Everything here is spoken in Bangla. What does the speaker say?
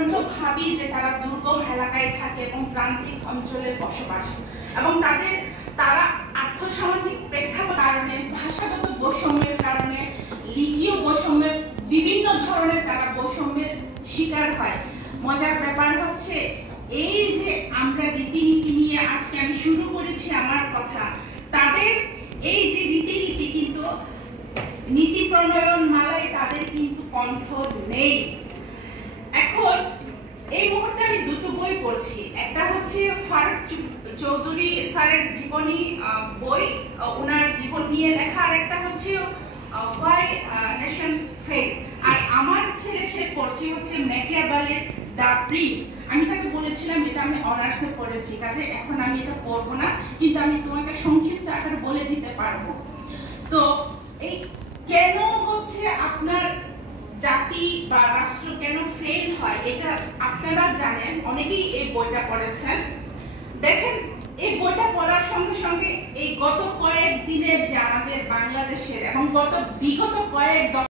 সাধারণত ভাবি যে তারা দুর্গম এলাকায় থাকে এবং প্রান্তিক অঞ্চলে বসবাস, এবং তারা আর্থসামাজিক প্রেক্ষাপটের কারণে, ভাষাগত বৈষম্যের কারণে, লিঙ্গীয় বৈষম্যের বিভিন্ন ধরনের তারা বৈষম্যের শিকার হয়। মজার ব্যাপার হচ্ছে এই যে আমরা রীতিনীতি নিয়ে আজকে আমি শুরু করেছি আমার কথা, তাদের এই যে রীতিনীতি কিন্তু নীতি প্রণয়ন মালায় তাদের কিন্তু কণ্ঠ নেই। এখন এই মুহূর্তে আমি দুটো বই পড়ছি, একটা হচ্ছে ফারুক চৌধুরী স্যারের জীবনী বই, ওনার জীবন নিয়ে লেখা, আর একটা হচ্ছে হোয়াই নেশনস ফেল। আর আমার ছেলে সে পড়ছে হচ্ছে ম্যাকিয়াভেলির দ্য প্রিন্স। আমি তাকে বলেছিলাম এটা আমি অনার্সে পড়েছি, কাজে এখন আমি এটা পড়বো না, কিন্তু আমি তোমাকে সংক্ষিপ্ত আকারে বলে দিতে পারবো। তো এই কেন হচ্ছে আপনার জাতি বা রাষ্ট্র কেন ফেল হয় এটা আপনারা জানেন, অনেকেই এই বইটা পড়েছেন। দেখেন এই বইটা পড়ার সঙ্গে সঙ্গে এই গত কয়েক দিনের যে আমাদের বাংলাদেশের এবং বিগত কয়েক